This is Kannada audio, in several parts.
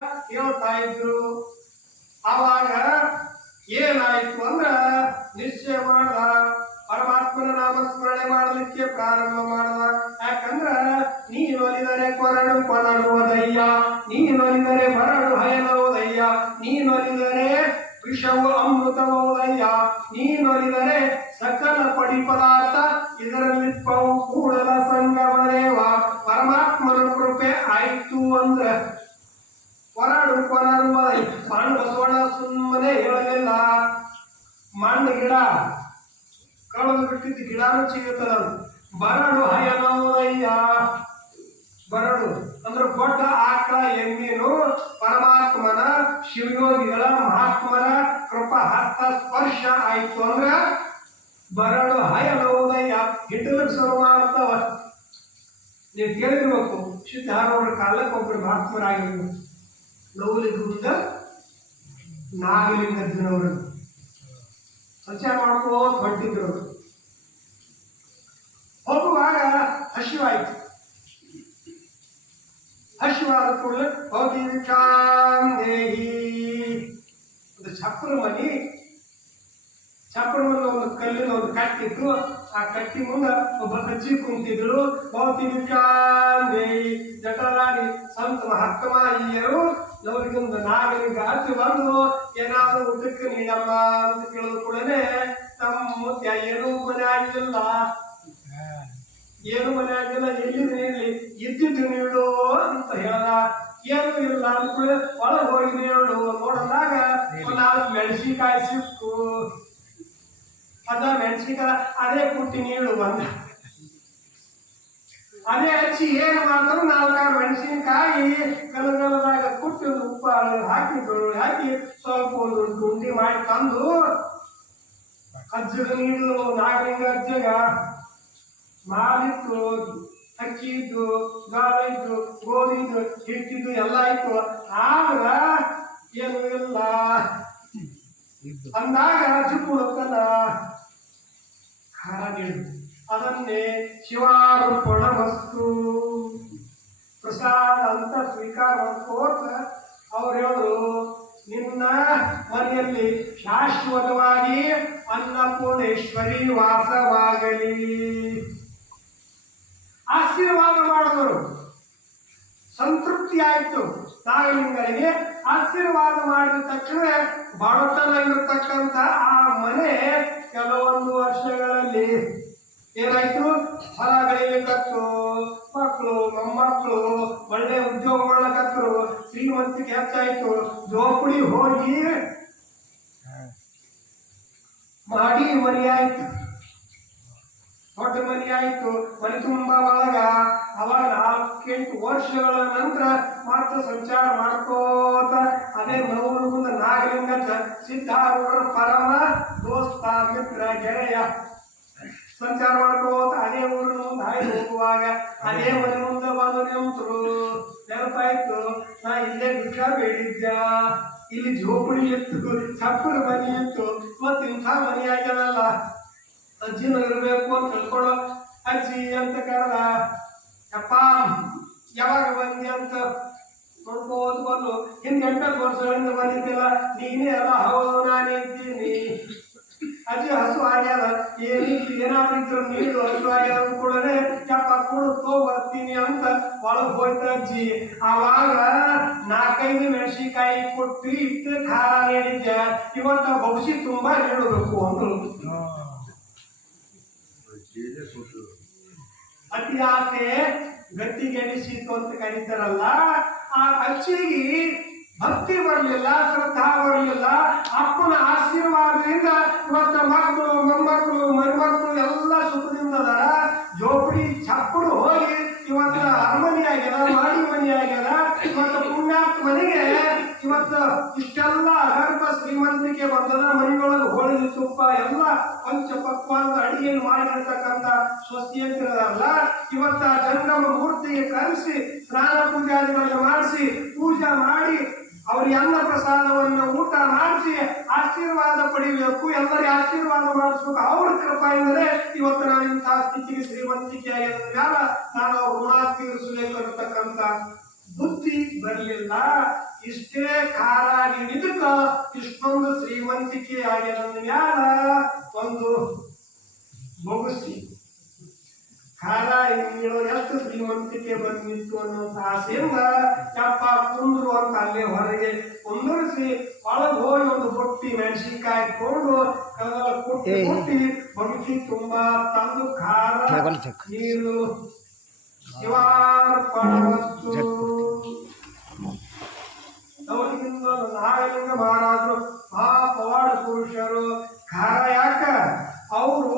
ಹೇಳ್ತಾ ಇದ್ರು ಆವಾಗ ಏನಾಯ್ತು ಅಂದ್ರ ನಿಶ್ಚಯ ಮಾಡ್ದ ಪರಮಾತ್ಮನ ನಾಮಸ್ಮರಣೆ ಮಾಡಲಿಕ್ಕೆ ಪ್ರಾರಂಭ ಮಾಡ್ದ. ಯಾಕಂದ್ರ ನೀ ಒಲಿದರೆ ಕೊರಡು ಕೊರಡುವುದಯ್ಯ ನೀ ಒಲಿದರೆ ಮರಳು ಹಯಲುವುದಯ್ಯ ನೀ ಒಲಿದರೆ ವಿಷವು ಅಮೃತವುದಯ್ಯ ನೀ ಒಲಿದರೆ ಸಕಲ ಪಡಿ ಪದಾರ್ಥ ಇದರಲ್ಲಿಪ್ಪವು ಕೂಡಲ ಸಂಗಮದೇವ ಪರಮಾತ್ಮನ ಕೃಪೆ ಆಯ್ತು ಅಂದ್ರ ಕೊರಡು ಕೊರಡುವ ಮಣ್ಣು ಬಸವಣ್ಣ ಸುಮ್ಮನೆ ಹೇಳಲಿಲ್ಲ ಮಣ್ಣು ಗಿಡ. ಕಳೆದು ಬಿಟ್ಟಿದ್ದು ಗಿಡನೂ ಸಿಗುತ್ತದ ಬರಡು ಹಯನವಯ್ಯ ಬರಡು ಅಂದ್ರೆ ಕೊಟ್ಟ ಆಕಳ ಎಮ್ಮೆನು ಪರಮಾತ್ಮನ, ಶಿವಯೋಗಿಗಳ ಮಹಾತ್ಮನ ಕೃಪಾ, ಹಸ್ತ, ಸ್ಪರ್ಶ ಆಯ್ತು ಅಂದ್ರೆ ಬರಡು ಹಯನವದಯ್ಯ ಹಿಟ್ಟಲಿಗೆ ಶುರು ಮಾಡ್ತಾವ. ನೀವು ಕೇಳಿರ್ಬೇಕು ಸಿದ್ಧಾರೂಢ ಕಾಲಕ್ಕೆ ಒಬ್ಬರು ಮಹಾತ್ಮರಾಗಿರ್ಬೇಕು. ನಾಗಲಿಂಗ ನಾಗಲಿಂಗಜ್ಜನವರು ಸಂಚಾರ ಮಾಡ್ಕೋತ ಹೊಟ್ಟಿದ್ರು. ಹೋಗುವಾಗ ಹಸಿವಾಯ್ತು ಹಸಿವಾದ ಕೂಡಲೇ ಹೋಗಿ ದೇಹಿ ಒಂದು ಚಪ್ಪರ ಮನಿ ಚಪ್ಪರ ಮನೆ ಒಂದು ಕಲ್ಲಿನ ಒಂದು ಕಟ್ಟಿತ್ತು ಆ ಕಟ್ಟಿ ಮುಂದೆ ಒಬ್ಬ ಕಚ್ಚಿ ಕುಂತಿದ್ರು. ಭೌತಿ ದೇಹಿ ಜಟರಾಣಿ ಸಂತ ಮಹಾತ್ಮಾಯಿಯರು ಅವರಿಗೊಂದು ನಾಗರಿಕ ಹತ್ತಿ ಬಂದು, ಏನಾದರೂ ಊಟಕ್ಕೆ ನೀಡಮ್ಮ ಅಂತ ಕೇಳಿದ ಕೂಡಲೇ ತಮ್ಮ ಮುತ್ಯ ಏನೂ ಮನೆ ಆಗಿಲ್ಲ. ಏನು ಮನೆ ಆಗಿಲ್ಲ ಎಲ್ಲಿದ್ದು ನೀಡಲಿ ಇದ್ದಿದ್ದು ನೀಡು ಅಂತ ಹೇಳ್ದ. ಏನು ಇಲ್ಲ ಕೂಡ ಒಳಗೆ ಹೋಗಿ ನೀಡು ನೋಡಿದಾಗ ನಾಲ್ಕು ಮೆಣಸಿನಕಾಯಿ ಸಿಕ್ಕು. ಅದ ಮೆಣಸಿನಕಾಯಿ ಅದೇ ಕುಟ್ಟಿ ನೀಡು ಬಂದ. ಅದೇ ಹಚ್ಚಿ ಏನು ಮಾಡ್ತಾರೆ ನಾಲ್ಕಾರು ಮೆಣಸಿನಕಾಯಿ ಕಲಗಲದಾಗ ಹಳದಿ ಹಾಕಿ ಹಾಕಿ ಸ್ವಲ್ಪ ಒಂದು ಗುಂಡಿ ಮಾಡಿ ತಂದು ಅಜ್ಜಗ ನೀಡಿದ್ರು ನಾಗಲಿಂಗ ಅಜ್ಜಗ ಮಾಲಿತ್ತು ಅಕ್ಕಿ ಇದ್ದು ಗಾಳ ಇದ್ದು ಗೋಧಿ ಇದ್ದು ಹಿಟ್ಟಿದ್ದು ಎಲ್ಲ ಇತ್ತು ಆಗ ಏನು ಇಲ್ಲ? ಅಂದಾಗ ಚಿಪ್ಪು ಖಾರ ಹಾಗೆ ಅದನ್ನೇ ಶಿವಾರ್ಪಣ ವಸ್ತು ಪ್ರಸಾದ ಅಂತ ಸ್ವೀಕಾರ ಮಾಡ್ಕೋತ ಅವ್ರು ಹೇಳಿದ್ರು ನಿನ್ನ ಮನೆಯಲ್ಲಿ ಶಾಶ್ವತವಾಗಿ ಅನ್ನಪೂರ್ಣೇಶ್ವರಿ ವಾಸವಾಗಲಿ. ಆಶೀರ್ವಾದ ಮಾಡಿದ್ರು. ಸಂತೃಪ್ತಿ ಆಯಿತು ನಾಗಲಿಂಗರಿಗೆ ಆಶೀರ್ವಾದ ಮಾಡಿದ ತಕ್ಷಣ ಬಡತನ ಇರತಕ್ಕಂಥ ಆ ಮನೆ ಕೆಲವೊಂದು ವರ್ಷಗಳಲ್ಲಿ ಏನಾಯ್ತು? ಹೊಲಗಳಿಗೆ ಕತ್ತು ಮಕ್ಕಳು ಮೊಮ್ಮಕ್ಕಳು ಒಳ್ಳೆ ಉದ್ಯೋಗ ಮಾಡಕತ್ರು ಶ್ರೀಮಂತಿಗೆ ಹೆಚ್ಚಾಯ್ತು. ಜೋಪುಡಿ ಹೋಗಿ ಮಾಡಿ ಮರಿ ಆಯ್ತು ದೊಡ್ಡ ಮರಿ ಆಯ್ತು ಮನೆ ತುಂಬ ಒಳಗ ಅವಾಗ ನಾಲ್ಕೆಂಟು ವರ್ಷಗಳ ನಂತರ ಮಾತ್ರ ಸಂಚಾರ ಮಾಡ್ಕೋತ ಅದೇ ನವರು ಮುಂದೆ ನಾಗಲಿಂಗ ಸಿದ್ಧಾರೂಢರ ಪರಮ ದೋಸ್ತ ಮಿತ್ರ ಗೆಳೆಯ ಸಂಚಾರ ಮಾಡ್ಕೋತ ಅದೇ ಊರು, ತಾಯಿ ಹೋಗುವಾಗ ಅದೇ ಮನೆ ಮುಂದೆ ಬಂದು ನಿಂತರು. ನೆನಪಾಯ್ತು ನಾ ಇಲ್ಲೇ ದುಃಖ ಬೇಡಿದ್ದ ಇಲ್ಲಿ ಜೋಪಡಿ ಇತ್ತು ಚಪ್ಪರ ಮನೆ ಇತ್ತು, ಮತ್ತೆ ಇಂಥ ಮನೆ ಆಗ್ಯದಲ್ಲ ಅಜ್ಜಿನ ಇರಬೇಕು ಅಂತ ಹೇಳ್ಕೊಡು ಅಜ್ಜಿ ಅಂತ ಕರೆದ ಅಪ್ಪ ಯಾವಾಗ ಬಂದಿ ಅಂತ ನೋಡ್ಕೋದು ಬಂದು ಹಿಂದೆ ಎಂಟತ್ತು ವರ್ಷಗಳಿಂದ ಬಂದಿದ್ದಿಲ್ಲ, ನೀನೇ ಅಲ್ಲ, ಹೌದು, ನಾನೇ ಇದ್ದೀನಿ. ಅಜ್ಜಿ ಹಸು ಆಗ್ಯಾದ. ಏನಾದ್ರೂ ನೀರು ಹಸು ಆಗ್ಯಾದ ಕೂಡಲೇ ಯಪ್ಪ ಕೂಡು ತೋ ಬರ್ತೀನಿ ಅಂತ ಒಳಗ್ ಹೋಯ್ತ ಅಜ್ಜಿ. ಆವಾಗ ನಾಲ್ಕೈದು ಮೆಣಸಿನಕಾಯಿ ಕೊಟ್ಟು ಇಟ್ಟು ಖಾರ ನೀಡಿದ್ದೆ ಇವತ್ತ ಬಹುಶಿ ತುಂಬಾ ನೀಡಬೇಕು ಅಂದ್ರು. ಅತಿ ಆಸೆ ಗಟ್ಟಿಗೆಡಿಸಿತು ಅಂತ ಕರೀತಾರಲ್ಲ. ಆ ಅಚ್ಚಿಗೆ ಭಕ್ತಿ ಬರಲಿಲ್ಲ, ಶ್ರದ್ಧಾ ಬರಲಿಲ್ಲ. ಅಪ್ಪನ ಆಶೀರ್ವಾದದಿಂದ ಇವತ್ತು ಮಕ್ಕಳು ಮೊಮ್ಮಕ್ಕಳು ಮರಿಮಕ್ಕಳು ಎಲ್ಲ ಸುಖದಿಂದ ಅದಾರ ಜೋಪಡಿ ಚಪ್ಪಡು ಹೋಗಿ ಇವತ್ತು ಅರಮನೆ ಆಗ್ಯದ ಮಾಡಿ ಮನೆ ಆಗ್ಯದ ಇವತ್ತು ಪುಣ್ಯಾತ್ ಮನೆಗೆ ಇವತ್ತು ಇಷ್ಟೆಲ್ಲ ಗರ್ಭ ಶ್ರೀಮಂತಿಕೆ ಬಂದದ ಮನೆಯೊಳಗೆ ಹೋಳಿಗೆ ತುಪ್ಪ ಎಲ್ಲ ಪಂಚ ಪಕ್ವಾದ ಅಡಿಗೆಯನ್ನು ಮಾಡಿರ್ತಕ್ಕಂಥ ಸ್ವಸ್ತಿಯಂತಿರಲ್ಲ ಜಂಗಮ ಮೂರ್ತಿಗೆ ಕರೆಸಿ, ಸ್ನಾನ ಪೂಜಾದಿಗಳನ್ನು ಮಾಡಿಸಿ, ಪೂಜೆ ಮಾಡಿ ಅವರಿಗೆಲ್ಲ ಪ್ರಸಾದವನ್ನು ಊಟ ಮಾಡಿಸಿ ಆಶೀರ್ವಾದ ಪಡಿಬೇಕು, ಎಲ್ಲರಿಗೆ ಆಶೀರ್ವಾದ ಮಾಡಿಸ್ಬೇಕು. ಅವ್ರ ಕೃಪೆಯಿಂದಲೇ ಇವತ್ತು ನಾನು ಇಂತಹ ಸ್ಥಿತಿಗೆ ಶ್ರೀಮಂತಿಕೆ ಆಗಿರೋದ್ರಿಂದ ನಾನು ಋಣ ತೀರಿಸಬೇಕು ಬುದ್ಧಿ ಬರಲಿಲ್ಲ. ಇಷ್ಟೇ ಖಾರ ನೀಡಿದಕ್ಕ ಇಷ್ಟೊಂದು ಶ್ರೀಮಂತಿಕೆ ಆಗ್ಯದ ಒಂದು ಮುಗಿಸಿ. ಖಾರ ನೀಡೋ ಎಷ್ಟು ಶ್ರೀಮಂತಿಕೆ ಬಂದಿತ್ತು ಅನ್ನುವಂತ ಆಸೆಯಿಂದ ಚಪ್ಪ ಕುಂದ್ರು ಅಂತ ಅಲ್ಲೇ ಹೊರಗೆ ಕುಂದರಿಸಿ ಒಳಗೆ ಹೋಗಿ ಒಂದು ಬೊಟ್ಟಿ ಮೆಣಸಿನ್ಕಾಯಿ ಕೊಂಡು ಕಲ್ಲ ಕುಟ್ಟಿ. ಕುಟ್ಟಿ ಬಗ್ಸಿ ತುಂಬಾ ತಂದು ಖಾರ. ನೀರು ಶಿವಾರ್ಪಣವಸ್ತು ಅವರಿಂದ ನಾಗಲಿಂಗ ಮಹಾರಾಜರು ಆ ಪವಾಡ ಪುರುಷರು ಖಾರ ಯಾಕ ಅವರು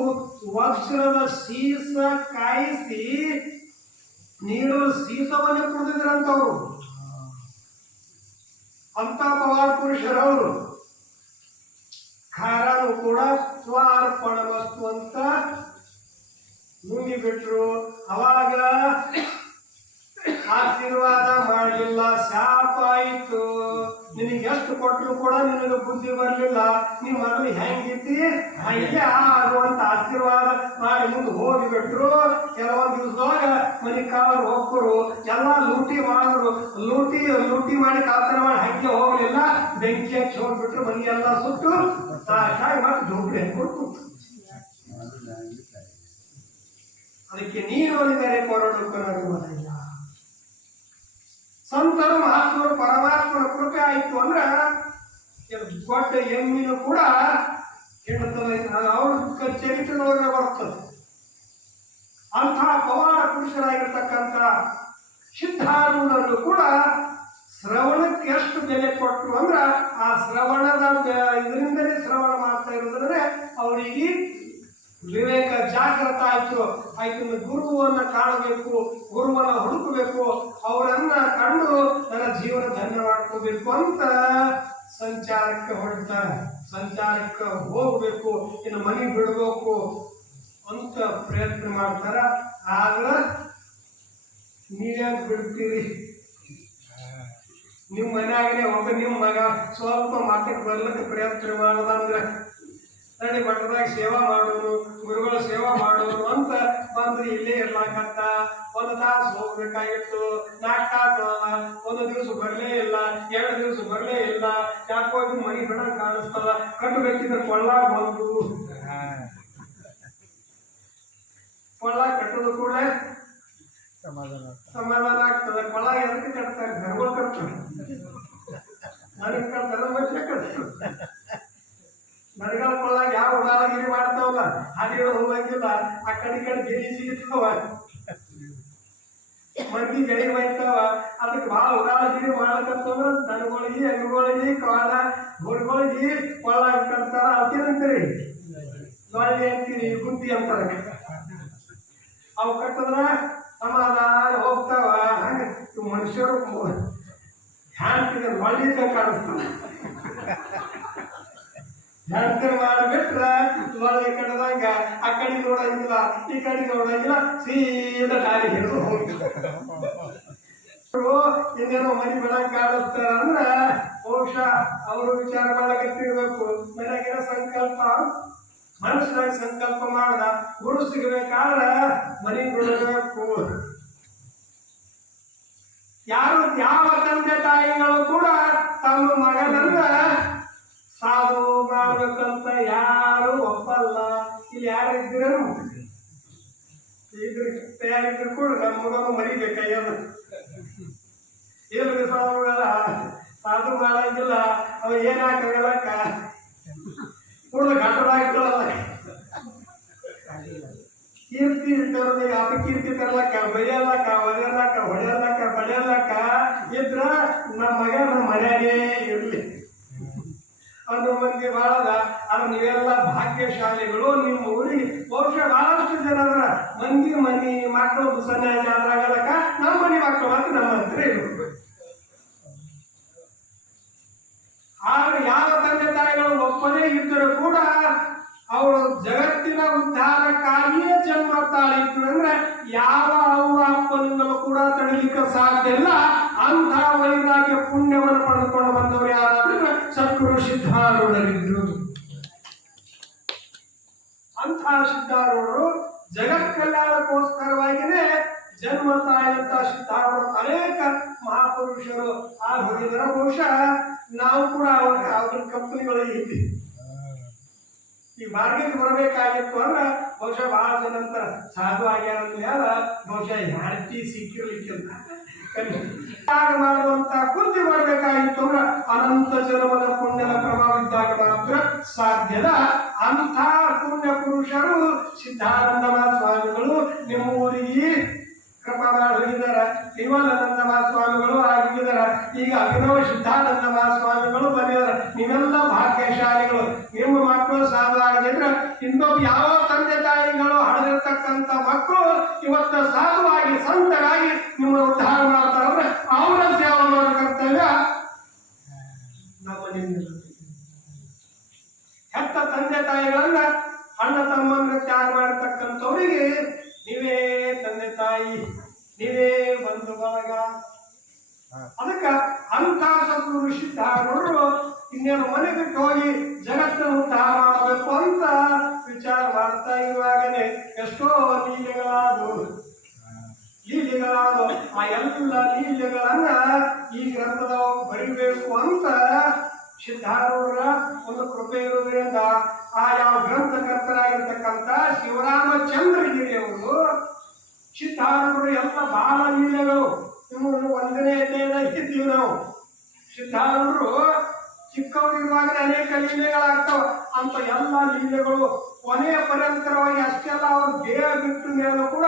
ವಜ್ರದ ಸೀಸ ಕಾಯಿಸಿ ನೀರು ಸೀಸವನ್ನು ಅಂತ ಪವಾಡ ಪುರುಷರವರು ಖಾರನು ಕೂಡ ಸ್ವಾರ್ಪಣ ವಸ್ತು ಅಂತ ನುಂಗಿಬಿಟ್ರು. ಅವಾಗ ಆಶೀರ್ವಾದ ಮಾಡಲಿಲ್ಲ, ಶಾಪ ಆಯಿತು. ನಿನಗೆ ಎಷ್ಟು ಕೊಟ್ಟರು ಕೂಡ ನಿನಗೆ ಬುದ್ಧಿ ಬರಲಿಲ್ಲ. ನೀ ಮೊದಲು ಹೆಂಗಿದ್ದಿ? ಹಂಗೆ ಆಗುವಂತ ಆಶೀರ್ವಾದ ಮಾಡಿ ಮುಂದೆ ಹೋಗಿಬಿಟ್ರು. ಕೆಲವೊಂದು ದಿವಸದೊಳಗ ಮನೆ ಕಾವರು ಹೋಗ್ರು ಎಲ್ಲ ಲೂಟಿ ಮಾಡಿದ್ರು ಲೂಟಿ ಲೂಟಿ ಮಾಡಿ ಕಾತರ ಮಾಡಿ ಹಂಗೆ ಹೋಗಲಿಲ್ಲ. ಬೆಂಕಿ ಹಚ್ಚಿ ಹೋಗ್ಬಿಟ್ರು, ಮನೆ ಎಲ್ಲ ಸುಟ್ಟು ಸಾಕಾಗಿ ಮತ್ತೆ ಜೋಬಡಿ ಹಾಕ್ಬಿಟ್ಟು ಅದಕ್ಕೆ ನೀರು ಒಲಿದರೆ ಕೊರಡುಕನಾಗುವುದಿಲ್ಲ ಸಂತರು ಮಹಾತ್ಮರು ಪರಮಾತ್ಮನ ಕೃಪೆ ಆಯಿತು ಅಂದ್ರೆ ದೊಡ್ಡ ಎಮ್ಮಿನೂ ಕೂಡ ಹೇಳುತ್ತದೆ ಅವ್ರ ಚರಿತ್ರೆಯೊಳಗೆ ಬರ್ತದೆ. ಅಂತಹ ಪವಾಡ ಪುರುಷರಾಗಿರ್ತಕ್ಕಂಥ ಸಿದ್ಧಾರೂಢರು ಕೂಡ ಶ್ರವಣಕ್ಕೆ ಎಷ್ಟು ಬೆಲೆ ಕೊಟ್ಟರು ಅಂದ್ರೆ ಆ ಶ್ರವಣದ ಇದರಿಂದಲೇ ಶ್ರವಣ ಮಾಡ್ತಾ ಇರೋದಂದ್ರೆ ಅವರಿಗೆ ವಿವೇಕ ಜಾಗೃತ ಆಯ್ತು ಆಯ್ತು ಗುರುವನ್ನು ಕಾಣಬೇಕು, ಗುರುವನ್ನ ಹುಡುಕಬೇಕು, ಅವರನ್ನ ಕಂಡು ನನ್ನ ಜೀವನ ಧನ್ಯ ಮಾಡ್ಕೋಬೇಕು ಅಂತ ಸಂಚಾರಕ್ಕೆ ಹೊರಡ್ತಾರೆ. ಸಂಚಾರಕ್ಕೆ ಹೋಗ್ಬೇಕು, ಇನ್ನು ಮನೆ ಬಿಡಬೇಕು ಅಂತ ಪ್ರಯತ್ನ ಮಾಡ್ತಾರ. ಆಗ ನೀವ್ಯಾಕೆ ಬಿಡ್ತೀರಿ? ನಿಮ್ಮ ಮನ್ಯಾಗನೇ ಒಬ್ಬ ನಿಮ್ಮ ಮಗ ಸ್ವಲ್ಪ ಮಾರ್ಕೆಟ್ ಬರ್ಲಿಕ್ಕೆ ಪ್ರಯತ್ನ ಮಾಡದಂದ್ರೆ ನಡಿ ಮಠದಾಗ ಸೇವಾ ಮಾಡೋರು ಗುರುಗಳ ಸೇವಾ ಮಾಡೋರು ಅಂತ ಬಂದು ಇಲ್ಲೇ ಇರ್ಲಾಕತ್ತ ಒಂದು ತಾಸು ಹೋಗ್ಬೇಕಾಗಿತ್ತು. ನಾಲ್ಕು ತಾಸು ಒಂದು ದಿವಸ ಬರಲೇ ಇಲ್ಲ ಎರಡು ದಿವಸ ಬರಲೇ ಇಲ್ಲ. ಯಾಕೋ ಇದು ಮನೆ ಬಡ ಕಾಣಿಸ್ತಲ್ಲ ಕಣ್ಣು ಬೇಕಿದ್ರೆ ಕೊಳ್ಳ ಬಂದು ಕೊಳ್ಳ ಕಟ್ಟೋದು ಕೂಡ ಸಮಾಧಾನ ಆಗ್ತದೆ. ಕೊಳ್ಳ ಎದಕ್ಕೆ ಕಟ್ತಾರೆ ಧರ್ಮಗಳು ಕಟ್ತಾರೆ ನನಗೆ ಕಟ್ತಾರೆ ಮನುಷ್ಯ ಕಟ್ತಾರೆ ಮಾಡ್ತಾವಲ್ಲ ಹಾದಿ ಹೋಗಂಗಿಲ್ಲ, ಆ ಕಡೆ ಕಡೆ ಬೇಲಿ ಸಿಗ್ತಾವ ಮಂದಿ ಬೆಳೆ ಬೈತಾವ ಅದಕ್ಕೆ ಭಾಳ ಉದಾಹರಣೆ ಮಾಡ್ಲಕತ್ತಂದ್ರ ದನಗಳಿಗೆ ಹಣ್ಣುಗಳಿಗೆ ಕಾಳ ಗೋಡ್ಗಳಿಗೆ ಕೊಳ್ಳಾಗ ಕಟ್ತಾರ ಅದಕ್ಕೇನಂತೀರಿ ನೊಳ್ಳಿ ಅಂತೀರಿ, ಬುದ್ಧಿ ಅಂತಾರೆ. ಅವು ಕಟ್ಟಿದ್ರ ಸಮಾಧಾನ ಹೋಗ್ತಾವ. ಹಂಗ ಮನುಷ್ಯರು ಹ್ಯಾಂತಿಗೆ ನೊಳ್ಳಿದ್ದ ಕಾಣಿಸ್ತಾವ. ಹೆಂಡತಿ ಮಾಡಿಬಿಟ್ರ ಒಳಗೆ ಕಡದಂಗ ಆ ಕಡೆ ನೋಡಂಗಿಲ್ಲ ಈ ಕಡೆ ನೋಡಂಗಿಲ್ಲ ಸೀದಾ ದಾರಿ ಹಿಡಿದು ಹೋಗ್ತಾರೆ ಇನ್ನೇನೋ ಮನೆ ಬಿಡಕ್ ಕಾಣಿಸ್ತಾರ ಅಂದ್ರ ಬಹುಶಃ ಅವರು ವಿಚಾರ ಮಾಡಕತ್ತಿರ್ಬೇಕು ಮನೆಗಿನ ಸಂಕಲ್ಪ, ಮನಸ್ಸಿನಾಗ ಸಂಕಲ್ಪ ಮಾಡ್ದ ಗುರು ಸಿಗಬೇಕಾದ್ರ ಮನೆ ಬಿಡಬೇಕು ಯಾರು ಯಾವ ತಂದೆ ತಾಯಿಗಳು ಕೂಡ ತಮ್ಮ ಮಗನನ್ನ ಸಾಧು ಮಾಡ್ಬೇಕಂತ ಯಾರು ಒಪ್ಪಲ್ಲ. ಇಲ್ಲಿ ಯಾರು ಇದ್ದೀರೇನು? ಇದ್ರ, ತಯಾರಿದ್ರು ಕೂಡ ನಮ್ಮ ಮಗನು ಮರಿಬೇಕಾಗ್ಯದ ಏನು ಸಾಧುಗಳ ಸಾಧು ಮಾಡಂಗಿಲ್ಲ, ಅವ ಏನಾಗಲ್ಲ ಕೂಡ ಗಟ್ಟರಾಗಿಲ್ಲ ಕೀರ್ತಿ ತರದ ಅಪಕೀರ್ತಿ ತರಲಕ್ಕ? ಬೈಯಲಕ್ಕ ಒಡೆಯಲ್ಲಕ್ಕ ಹೊಡೆಯಲಕ್ಕ ಬಡಿಯಲಕ್ಕ ಇದ್ರ ನಮ್ಮ ಮಗ ನಮ್ಮ ಮನೆಯಾಗೇ ಇರ್ಲಿ. ಅನ್ನೋ ಮಂದಿ ಬಾಳದ. ಆದ್ರೆ ನೀವೆಲ್ಲ ಭಾಗ್ಯಶಾಲಿಗಳು, ನಿಮ್ಮ ಊರಿ ಬಹುಶಃ ಬಹಳಷ್ಟು ಜನ ಮಂದಿ ಮನಿ ಮಕ್ಕಳು ಸನ್ಯಾಸ ಆದ್ರಾಗಲಕ್ಕ ನಮ್ಮ ಮನೆ ಮಕ್ಕಳು ಮಾತ್ರ ನಮ್ಮ ಹತ್ರ ಇರಬೇಕು. ಆದ್ರೆ ಯಾವ ತಂದೆ ತಾಯಿಗಳು ಒಪ್ಪದೇ ಇದ್ದರೂ ಕೂಡ ಅವಳು ಜಗತ್ತಿನ ಉದ್ಧಾರಕ್ಕಾಗಿಯೇ ಜನ್ಮ ತಾಳಿತ್ತು ಅಂದ್ರೆ ಯಾವ ಅವ್ವ ಕೂಡ ತಡಲಿಕ್ಕೆ ಸಾಧ್ಯ ಇಲ್ಲ. ಅಂತ ವೈರಾಗ್ಯ ಪುಣ್ಯವನ್ನು ಪಡೆದುಕೊಂಡು ಬಂದವರು ಯಾರಾದ್ರೆ ಸದ್ಗುರು ಸಿದ್ಧಾರೂಢರಿದ್ರು ಅಂತಹ ಸಿದ್ಧಾರೂಢರು ಜಗತ್ ಕಲ್ಯಾಣಕ್ಕೋಸ್ಕರವಾಗಿನೇ ಜನ್ಮ ತಾಯಂತ ಸಿದ್ಧಾರೂಢ ಅನೇಕ ಮಹಾಪುರುಷರು ಆ ಹುಡುಗರ ಬಹುಶಃ ನಾವು ಕೂಡ ಅವ್ರ ಅವ್ರ ಕಂಪನಿಗಳು ಇದ್ದೀವಿ ಈ ಮಾರ್ಗಕ್ಕೆ ಬರಬೇಕಾಗಿತ್ತು ಅಂದ್ರೆ ಬಹುಶಃ ಬಹಳ ಜನ ಅಂತಾರ, ಸಾಧು ಆಗ್ಯಾರಂತ ಹೇಳ ಬಹುಶಃ ಯಾರತಿ ಸಿಕ್ಕಿರ್ಲಿಕ್ಕೆ ಅಂತ. ಮಾಡುವಂತ ಕೃತಿ ಮಾಡಬೇಕಾಗಿತ್ತು ಅಂದ್ರೆ ಅನಂತ ಜನ್ಮದ ಪುಣ್ಯದ ಪ್ರಭಾವ ಇದ್ದಾಗ ಮಾತ್ರ ಸಾಧ್ಯದ. ಅಂಥ ಪುಣ್ಯ ಪುರುಷರು ಸಿದ್ಧಾನಂದವ ಸ್ವಾಮಿಗಳು ನಿಮ್ಮ ಊರಿಗೆ ಕೃಪಾ ಮಾಡಿ ಹೋಗಿದ್ದಾರೆ ಸ್ವಾಮಿಗಳು ಆಗಿದ್ದಾರೆ ಈಗ ಅಭಿನವ ಸಿದ್ಧಾನಂದವ ಸ್ವಾಮಿಗಳು ಬಂದಿದ್ದಾರೆ ನೀವೆಲ್ಲ ಭಾಗ್ಯಶಾಲಿಗಳು. ನಿಮ್ಮ ಮಕ್ಕಳು ಸಾಧುವಾಗಿದ್ರೆ ಇನ್ನೊಬ್ಬ ಯಾವ ತಂದೆ ತಾಯಿಗಳು ಹಡೆದಿರ್ತಕ್ಕಂಥ ಮಕ್ಕಳು ಇವತ್ತು ಸಾಧುವಾಗಿ ಸಂತರಾಗಿ ನಿಮ್ಮನ್ನು ಉದ್ಧಾರ ಮಾಡ್ತಾರಂದ್ರೆ ಅವರ ಸೇವೆ ಮಾಡೋ ಕರ್ತವ್ಯ ನಮ್ಮ ನಿಮ್ಮೆಲ್ಲರದ್ದು. ಹೆತ್ತ ತಂದೆ ತಾಯಿಗಳನ್ನ ಅಣ್ಣ ತಮ್ಮಂದ್ರ ತ್ಯಾಗ ಮಾಡತಕ್ಕಂಥವರಿಗೆ ನೀವೇ ತಂದೆ ತಾಯಿ, ನೀವೇ ಬಂಧು ಬಳಗ ಅದಕ್ಕ ಅಂತ ಸದ್ಗುರು ಸಿದ್ಧಾರೂಢರು ಇನ್ನೇನು ಮನೆ ಬಿಟ್ಟು ಹೋಗಿ ಜಗತ್ತನ್ನು ಉದ್ಧಾರ ಮಾಡಬೇಕು ಅಂತ ವಿಚಾರ ಮಾಡ್ತಾ ಇರುವಾಗನೇ ಎಷ್ಟೋ ಲೀಲೆಗಳಾದವು. ಲೀಲೆಗಳಾದವು. ಆ ಎಲ್ಲ ಲೀಲೆಗಳನ್ನ ಈ ಗ್ರಂಥದ ಬರಿಬೇಕು ಅಂತ ಸಿದ್ಧಾರೂಢರ ಒಂದು ಕೃಪೆ ಇರುವುದರಿಂದ ಆ ಯಾವ ಗ್ರಂಥಕರ್ತರಾಗಿರ್ತಕ್ಕಂಥ ಶಿವರಾಮಚಂದ್ರಗಿರಿಯವರು ಸಿದ್ಧಾರೂಢರು ಎಲ್ಲ ಬಾಲ ಲೀಲೆಗಳು ಇವು ಒಂದನೇ ಇದ್ದೀವಿ ನಾವು. ಸಿದ್ಧಾರೂಢರು ಚಿಕ್ಕವರಿರುವಾಗಲೇ ಅನೇಕ ಲೀಲೆಗಳಾಗ್ತಾವ. ಅಂತ ಎಲ್ಲ ಲೀಲೆಗಳು ಕೊನೆಯ ಪರ್ಯಂತರವಾಗಿ ಅಷ್ಟೆಲ್ಲ ಅವರು ದೇಹ ಬಿಟ್ಟು ಮೇಲೂ ಕೂಡ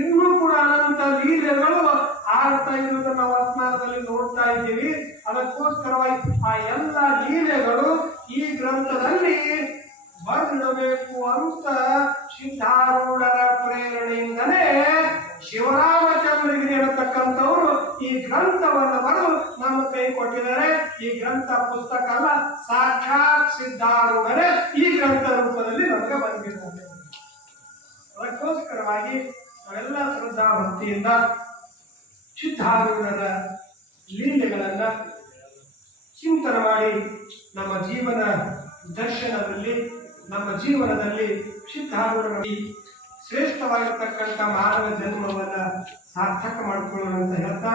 ಇನ್ನೂ ಕೂಡ ಅನಂತ ಲೀಲೆಗಳು ಆಡ್ತಾ ಇರುವುದನ್ನು ನಾವು ಅತ್ಮಾನದಲ್ಲಿ ನೋಡ್ತಾ ಇದ್ದೀವಿ. ಅದಕ್ಕೋಸ್ಕರವಾಗಿ ಆ ಎಲ್ಲ ಲೀಲೆಗಳು ಈ ಗ್ರಂಥದಲ್ಲಿ ಬರೆದಿಡಬೇಕು ಅಂತ ಸಿದ್ಧಾರೂಢರ ಪ್ರೇರಣೆಯಿಂದಲೇ ಶಿವರಾಮಚಂದ್ರಗಿರಿ ಅನ್ನತಕ್ಕಂಥವರು ಈ ಗ್ರಂಥವನ್ನು ಬರೆದು ನಮ್ಮ ಕೈ ಕೊಟ್ಟಿದ್ದಾರೆ. ಈ ಗ್ರಂಥ ಪುಸ್ತಕ ಅಲ್ಲ, ಸಾಕ್ಷಾತ್ ಈ ಗ್ರಂಥ ರೂಪದಲ್ಲಿ ನಮಗೆ ಬಂದಿದ್ದಾರೆ ಅದಕ್ಕೋಸ್ಕರವಾಗಿ ನಾವೆಲ್ಲ ಶ್ರದ್ಧಾ ಭಕ್ತಿಯಿಂದ ಸಿದ್ಧಾರೂಢರ ಲೀಲೆಗಳನ್ನ ಚಿಂತನೆ ಮಾಡಿ ನಮ್ಮ ಜೀವನ ದರ್ಶನದಲ್ಲಿ, ನಮ್ಮ ಜೀವನದಲ್ಲಿ ಸಿದ್ಧಾರೂಢರ ಈ ಶ್ರೇಷ್ಠವಾಗಿರ್ತಕ್ಕಂಥ ಮಾನವ ಜನ್ಮವನ್ನ ಸಾರ್ಥಕ ಮಾಡಿಕೊಳ್ಳೋಣ ಅಂತ ಹೇಳ್ತಾ